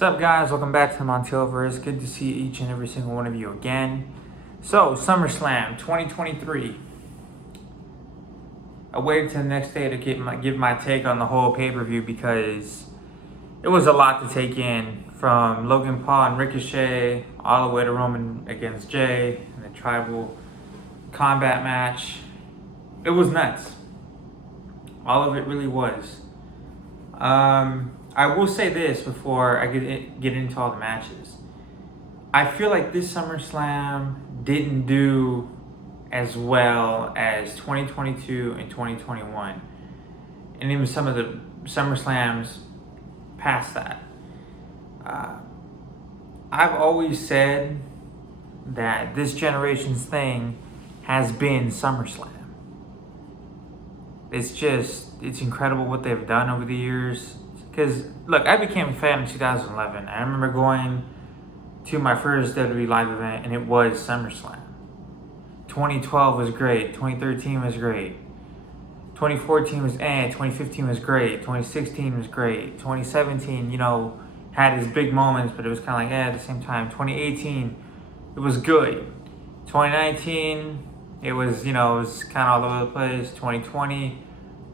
What's up, guys? Welcome back to the Montielverse. Good to see each and every single one of you again. So, Summerslam 2023. I waited till the next day to give my take on the whole pay-per-view because it was a lot to take in, from Logan Paul and Ricochet all the way to Roman against Jay and the tribal combat match. It was nuts. All of it really was. I will say this before I get into all the matches. I feel like this SummerSlam didn't do as well as 2022 and 2021, and even some of the SummerSlams past that. I've always said that this generation's thing has been SummerSlam. It's incredible what they've done over the years. Because, look, I became a fan in 2011. I remember going to my first WWE live event, and it was SummerSlam. 2012 was great. 2013 was great. 2014 was 2015 was great. 2016 was great. 2017, had its big moments, but it was kind of like, at the same time. 2018, it was good. 2019, it was, it was kind of all over the place. 2020,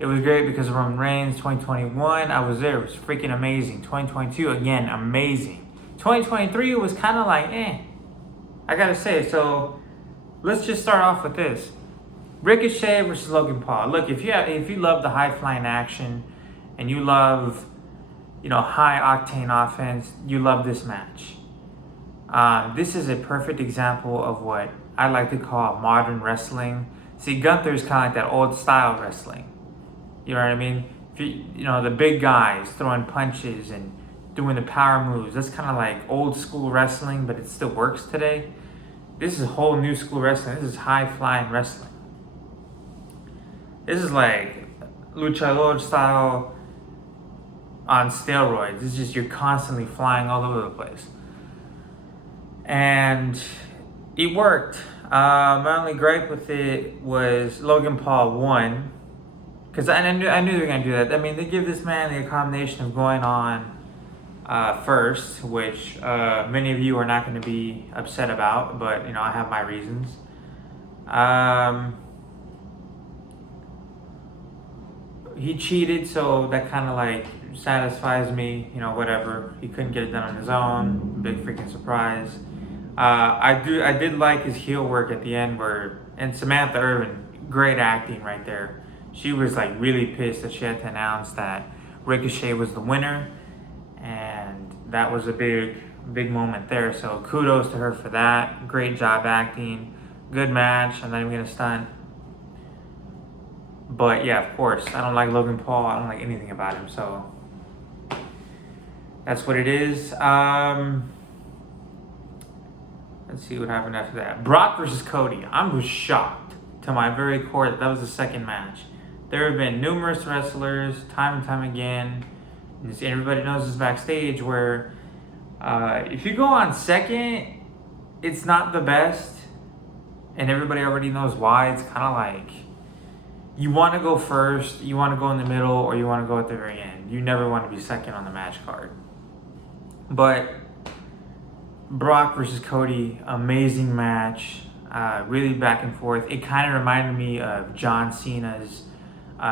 it was great because of Roman Reigns. 2021, I was there. It was freaking amazing. 2022, again, amazing. 2023 was kind of like, I gotta say. So let's just start off with this: Ricochet versus Logan Paul. Look, if you love the high flying action and you love, high octane offense, you love this match. This is a perfect example of what I like to call modern wrestling. See, Gunther's kind of like that old style wrestling. You know what I mean? The big guys throwing punches and doing the power moves. That's kind of like old school wrestling, but it still works today. This is whole new school wrestling. This is high flying wrestling. This is like luchador style on steroids. It's just you're constantly flying all over the place. And it worked. My only gripe with it was Logan Paul won. Because I knew they were going to do that. I mean, they give this man the accommodation of going on first, which many of you are not going to be upset about, but, I have my reasons. He cheated, so that kind of like satisfies me, whatever. He couldn't get it done on his own. Big freaking surprise. I did like his heel work at the end and Samantha Irvin, great acting right there. She was like really pissed that she had to announce that Ricochet was the winner, and that was a big moment there. So kudos to her for that. Great job acting, good match. I'm not even gonna stunt, but yeah, of course, I don't like Logan Paul. I don't like anything about him. So that's what it is. Let's see what happened after that. Brock versus Cody. I was shocked to my very core that was the second match. There have been numerous wrestlers, time and time again, and everybody knows this backstage, where if you go on second, it's not the best, and everybody already knows why. It's kind of like you want to go first, you want to go in the middle, or you want to go at the very end. You never want to be second on the match card. But Brock versus Cody, amazing match, really back and forth. It kind of reminded me of John Cena's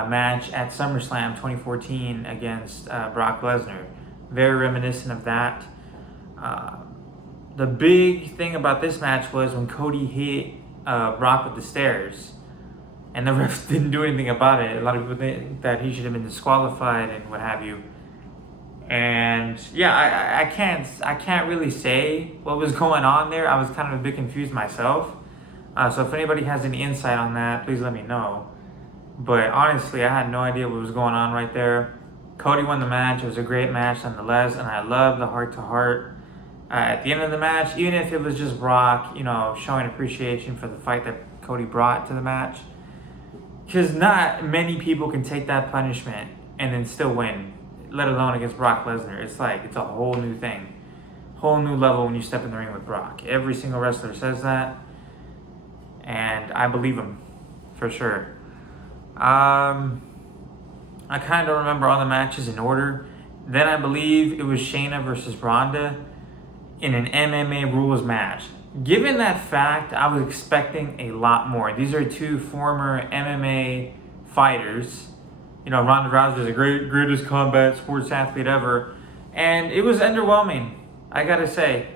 match at SummerSlam 2014 against Brock Lesnar. Very reminiscent of that. The big thing about this match was when Cody hit Brock with the stairs, and the ref didn't do anything about it. A lot of people think that he should have been disqualified and what have you. And yeah, I can't really say what was going on there. I was kind of a bit confused myself. So if anybody has any insight on that, please let me know. But honestly, I had no idea what was going on right there. Cody won the match. It was a great match nonetheless, and I love the heart-to-heart at the end of the match, even if it was just Brock, showing appreciation for the fight that Cody brought to the match. Because not many people can take that punishment and then still win, let alone against Brock Lesnar. It's a whole new thing. Whole new level when you step in the ring with Brock. Every single wrestler says that, and I believe him, for sure. I kind of don't remember all the matches in order. Then I believe it was Shayna versus Ronda in an MMA rules match. Given that fact, I was expecting a lot more. These are two former MMA fighters. You know, Ronda Rousey is the greatest combat sports athlete ever. And it was underwhelming, I gotta say.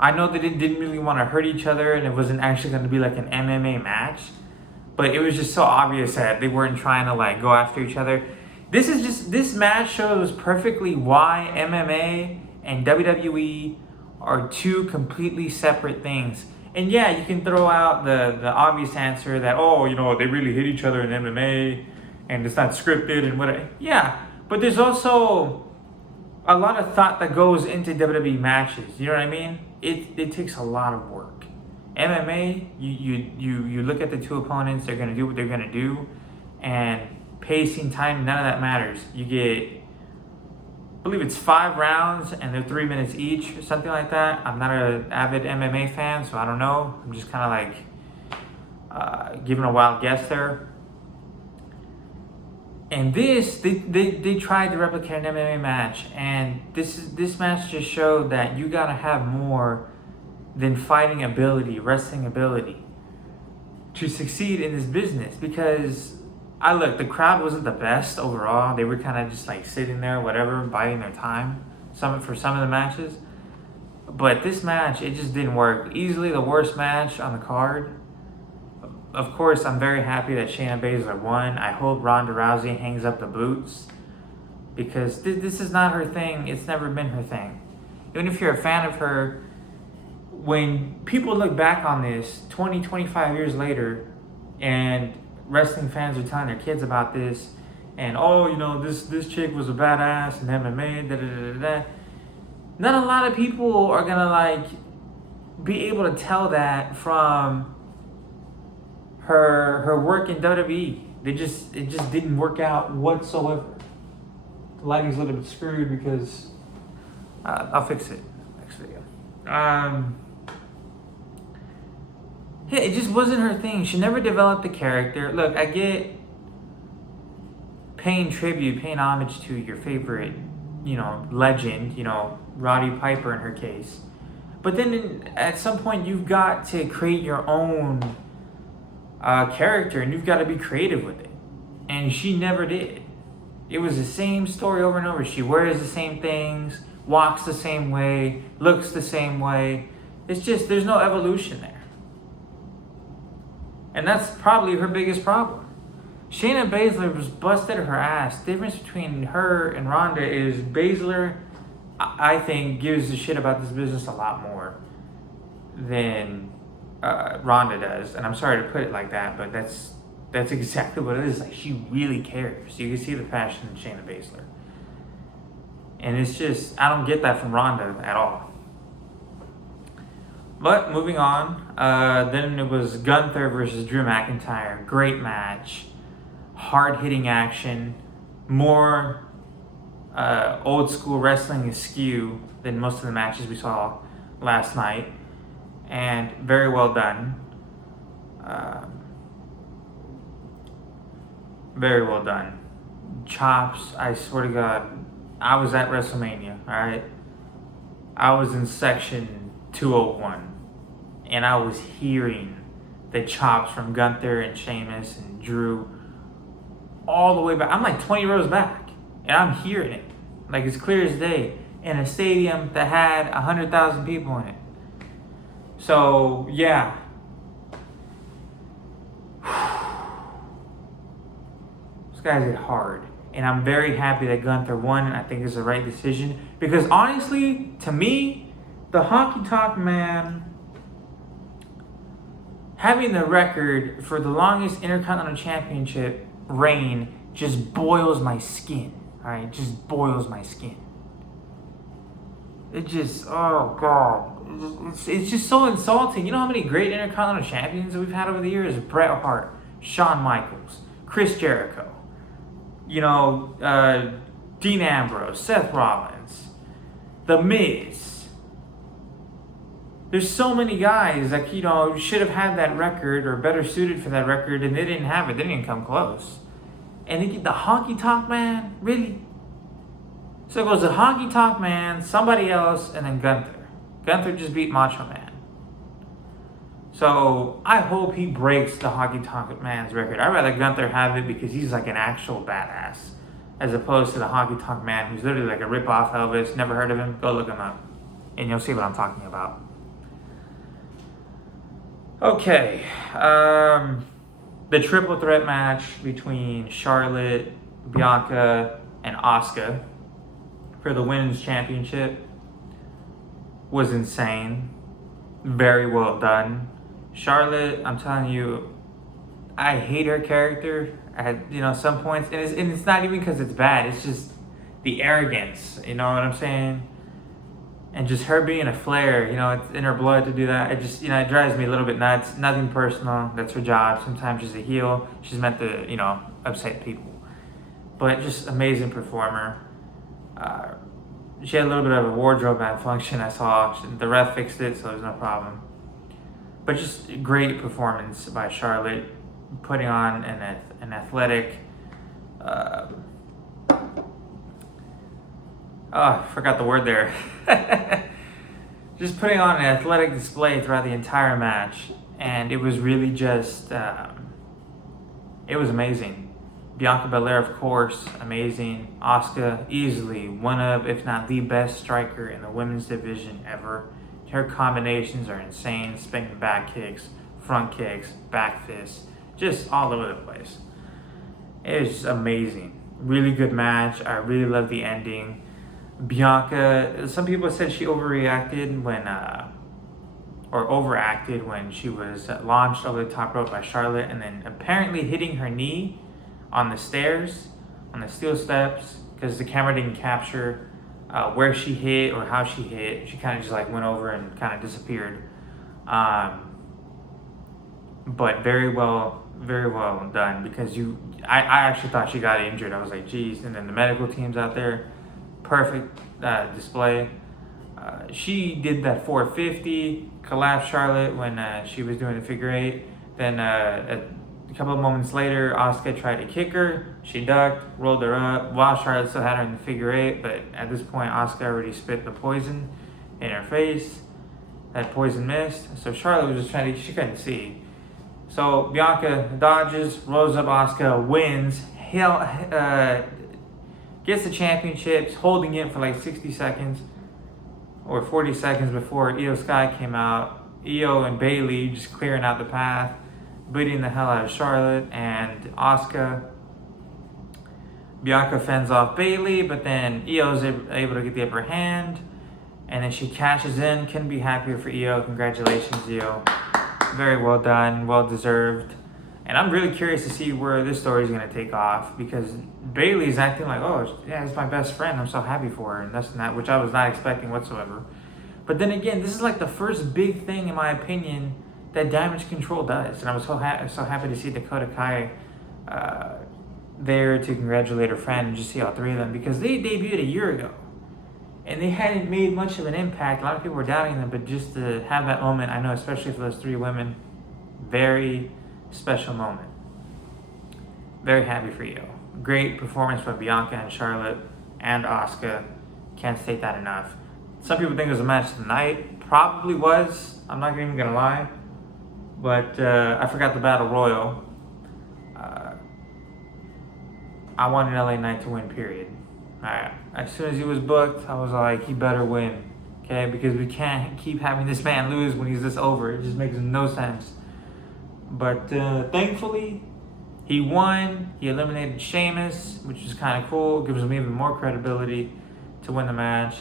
I know they didn't really want to hurt each other and it wasn't actually going to be like an MMA match. But it was just so obvious that they weren't trying to like go after each other. This match shows perfectly why MMA and WWE are two completely separate things. And yeah, you can throw out the obvious answer that, oh, you know, they really hit each other in MMA and it's not scripted and whatever. Yeah, but there's also a lot of thought that goes into WWE matches. You know what I mean? It takes a lot of work. MMA, you look at the two opponents, they're gonna do what they're gonna do, and pacing, time, none of that matters. You get, I believe it's 5 rounds and they're 3 minutes each, or something like that. I'm not an avid MMA fan, so I don't know. I'm just kind of like giving a wild guess there. And they tried to replicate an MMA match, and this match just showed that you gotta have more than fighting ability, wrestling ability, to succeed in this business. Because the crowd wasn't the best overall. They were kind of just like sitting there, whatever, biding their time. For some of the matches, but this match, it just didn't work. Easily the worst match on the card. Of course, I'm very happy that Shayna Baszler won. I hope Ronda Rousey hangs up the boots, because this is not her thing. It's never been her thing. Even if you're a fan of her, when people look back on this 20, 25 years later, and wrestling fans are telling their kids about this, and oh, you know, this chick was a badass in MMA, not a lot of people are gonna like be able to tell that from her work in WWE. It just didn't work out whatsoever. The lighting's a little bit screwed because I'll fix it next video. Yeah, it just wasn't her thing. She never developed the character. Look, I get paying tribute, paying homage to your favorite, you know, legend, you know, Roddy Piper in her case. But then at some point you've got to create your own character, and you've got to be creative with it. And she never did. It was the same story over and over. She wears the same things, walks the same way, looks the same way. It's just, there's no evolution there. And that's probably her biggest problem. Shayna Baszler was busted her ass. The difference between her and Ronda is Baszler, I think, gives a shit about this business a lot more than Ronda does. And I'm sorry to put it like that, but that's exactly what it is. Like, she really cares. You can see the passion in Shayna Baszler. And it's just, I don't get that from Ronda at all. But moving on, then it was Gunther versus Drew McIntyre. Great match. Hard-hitting action. More old school wrestling askew than most of the matches we saw last night. And very well done. Very well done. Chops, I swear to God, I was at WrestleMania, alright? I was in section 201, and I was hearing the chops from Gunther and Sheamus and Drew all the way back. I'm like 20 rows back, and I'm hearing it like it's clear as day in a stadium that had 100,000 people in it. So, yeah. Those guys hit hard. And I'm very happy that Gunther won, and I think it's the right decision. Because honestly, to me, the Honky Tonk Man having the record for the longest Intercontinental Championship reign just boils my skin. Alright, just boils my skin. It just, oh God. It's just so insulting. You know how many great Intercontinental Champions we've had over the years? Bret Hart, Shawn Michaels, Chris Jericho, you know, Dean Ambrose, Seth Rollins, The Miz. There's so many guys that, you know, should have had that record or better suited for that record, and they didn't have it. They didn't come close. And the Honky Tonk Man, really? So it goes to Honky Tonk Man, somebody else, and then Gunther. Gunther just beat Macho Man. So I hope he breaks the Honky Tonk Man's record. I'd rather Gunther have it because he's like an actual badass, as opposed to the Honky Tonk Man, who's literally like a rip-off Elvis. Never heard of him? Go look him up, and you'll see what I'm talking about. Okay, the triple threat match between Charlotte, Bianca, and Asuka for the women's championship was insane. Very well done. Charlotte, I'm telling you, I hate her character at some points, and it's not even because it's bad. It's just the arrogance. You know what I'm saying? And just her being a Flair, it's in her blood to do that. It just, it drives me a little bit nuts. Nothing personal. That's her job. Sometimes she's a heel. She's meant to, upset people. But just amazing performer. She had a little bit of a wardrobe malfunction, I saw. The ref fixed it, so there's no problem. But just a great performance by Charlotte, putting on an athletic... I forgot the word there. Just putting on an athletic display throughout the entire match. And it was really just... it was amazing. Bianca Belair, of course, amazing. Asuka, easily one of, if not the best striker in the women's division ever. Her combinations are insane. Spinning back kicks, front kicks, back fists, just all over the place. It was just amazing. Really good match. I really love the ending. Bianca, some people said she overreacted overacted when she was launched over the top rope by Charlotte, and then apparently hitting her knee on the stairs, on the steel steps, because the camera didn't capture where she hit or how she hit. She kind of just went over and kind of disappeared. But very well done, because I actually thought she got injured. I was like, geez. And then the medical team's out there. Perfect display. She did that 450, collapsed Charlotte when she was doing the figure eight. Then a couple of moments later, Asuka tried to kick her. She ducked, rolled her up, while Charlotte still had her in the figure eight. But at this point, Asuka already spit the poison in her face. That poison missed. So Charlotte was just she couldn't see. So Bianca dodges, rolls up Asuka, wins, gets the championships, holding it for 60 seconds or 40 seconds before Io Sky came out. Io and Bayley just clearing out the path, beating the hell out of Charlotte and Asuka. Bianca fends off Bayley, but then Io's able to get the upper hand, and then she cashes in. Couldn't be happier for Io. Congratulations, Io. Very well done, well deserved. And I'm really curious to see where this story is going to take off, because Bayley's acting like, oh, yeah, it's my best friend. I'm so happy for her, and that's not, which I was not expecting whatsoever. But then again, this is the first big thing, in my opinion, that Damage Control does. And I was so happy to see Dakota Kai there to congratulate her friend and just see all three of them, because they debuted a year ago. And they hadn't made much of an impact. A lot of people were doubting them, but just to have that moment, I know, especially for those three women, very special moment. Very happy for you. Great performance by Bianca and Charlotte and Asuka. Can't state that enough. Some people think it was a match of the night. Probably was. I'm not even going to lie. But I forgot the Battle Royal. I wanted LA Knight to win, period. As soon as he was booked, I was like, he better win. Okay? Because we can't keep having this man lose when he's this over. It just makes no sense. But thankfully, he won. He eliminated Sheamus, which is kind of cool. Gives him even more credibility to win the match.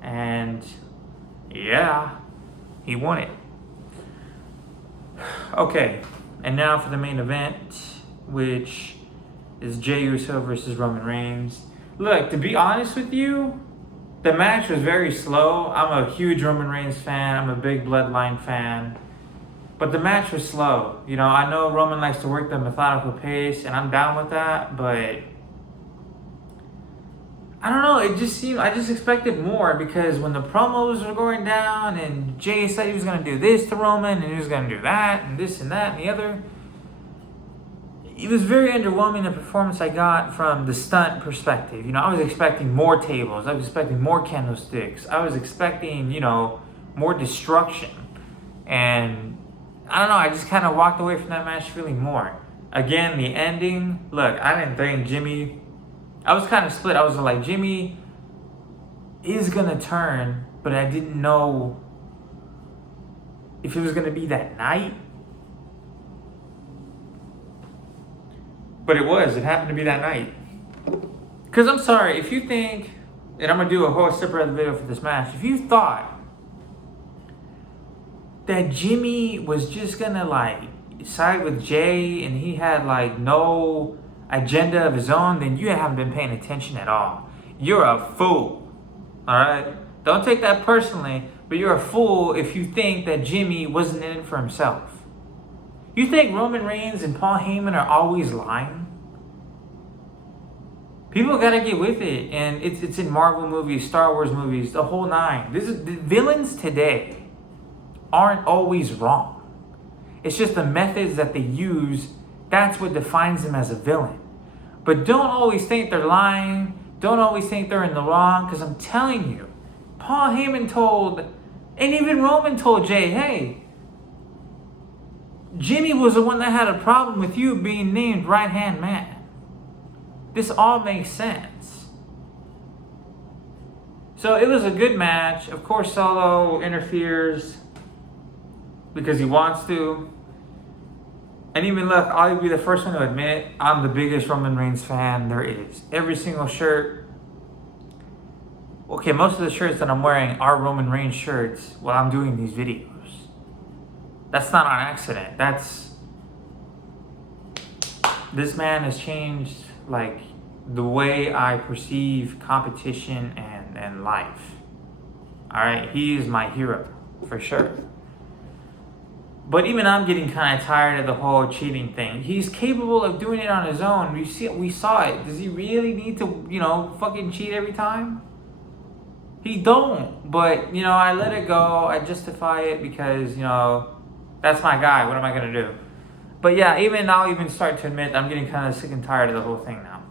And yeah, he won it. Okay, and now for the main event, which is Jey Uso versus Roman Reigns. Look, to be honest with you, the match was very slow. I'm a huge Roman Reigns fan. I'm a big Bloodline fan. But the match was slow. I know Roman likes to work the methodical pace, and I'm down with that, but I don't know, it just seemed, I just expected more, because when the promos were going down and Jey said he was going to do this to Roman and he was going to do that and this and that and the other, it was very underwhelming, the performance I got from the stunt perspective. You know, I was expecting more tables. I was expecting more candlesticks. I was expecting, you know, more destruction. And I don't know, I just kind of walked away from that match feeling more. Again, the ending, look, I didn't think Jimmy, I was kind of split. I was like, Jimmy is going to turn, but I didn't know if it was going to be that night. But it was. It happened to be that night. Because I'm sorry, if you think, and I'm going to do a whole separate video for this match, if you thought that Jimmy was just going to like side with Jay and he had like no agenda of his own, then you haven't been paying attention at all. You're a fool. Alright? Don't take that personally, but you're a fool if you think that Jimmy wasn't in it for himself. You think Roman Reigns and Paul Heyman are always lying? People gotta get with it, and it's in Marvel movies, Star Wars movies, the whole nine. The villains today aren't always wrong. It's just the methods that they use, that's what defines them as a villain. But don't always think they're lying. Don't always think they're in the wrong, because I'm telling you, Paul Heyman told, and even Roman told Jay, hey, Jimmy was the one that had a problem with you being named right-hand man. This all makes sense. So it was a good match. Of course, Solo interferes because he wants to. And even look, I'll be the first one to admit, I'm the biggest Roman Reigns fan there is. Every single shirt. Okay, most of the shirts that I'm wearing are Roman Reigns shirts while I'm doing these videos. That's not on accident. This man has changed like the way I perceive competition and life. Alright, he is my hero for sure. But even I'm getting kind of tired of the whole cheating thing. He's capable of doing it on his own. We saw it. Does he really need to, you know, fucking cheat every time? He don't. But, you know, I let it go. I justify it because, you know, that's my guy. What am I going to do? But yeah, I'll even start to admit I'm getting kind of sick and tired of the whole thing now.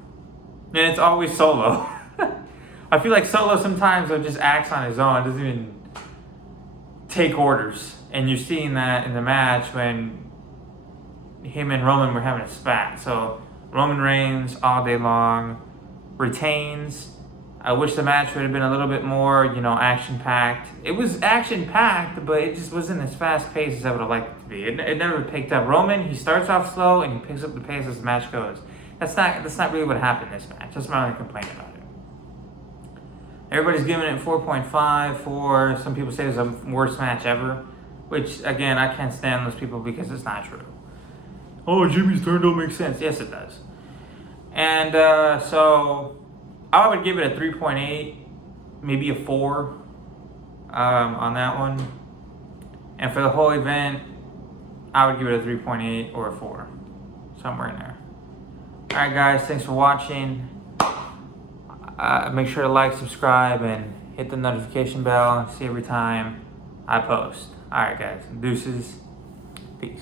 And it's always Solo. I feel like Solo sometimes just acts on his own. Doesn't even take orders. And you're seeing that in the match when him and Roman were having a spat. So Roman Reigns all day long retains. I wish the match would have been a little bit more, you know, action-packed. It was action-packed, but it just wasn't as fast-paced as I would have liked it to be. It never picked up. Roman, he starts off slow and he picks up the pace as the match goes. That's not really what happened in this match. That's my only complaint about it. Everybody's giving it 4.5, 4. Some people say it's the worst match ever, which, again, I can't stand those people because it's not true. Oh, Jimmy's turn don't make sense. Yes, it does. And so I would give it a 3.8, maybe a 4 on that one. And for the whole event, I would give it a 3.8 or a 4, somewhere in there. Alright guys, thanks for watching. Make sure to like, subscribe, and hit the notification bell and see every time I post. Alright guys, deuces. Peace.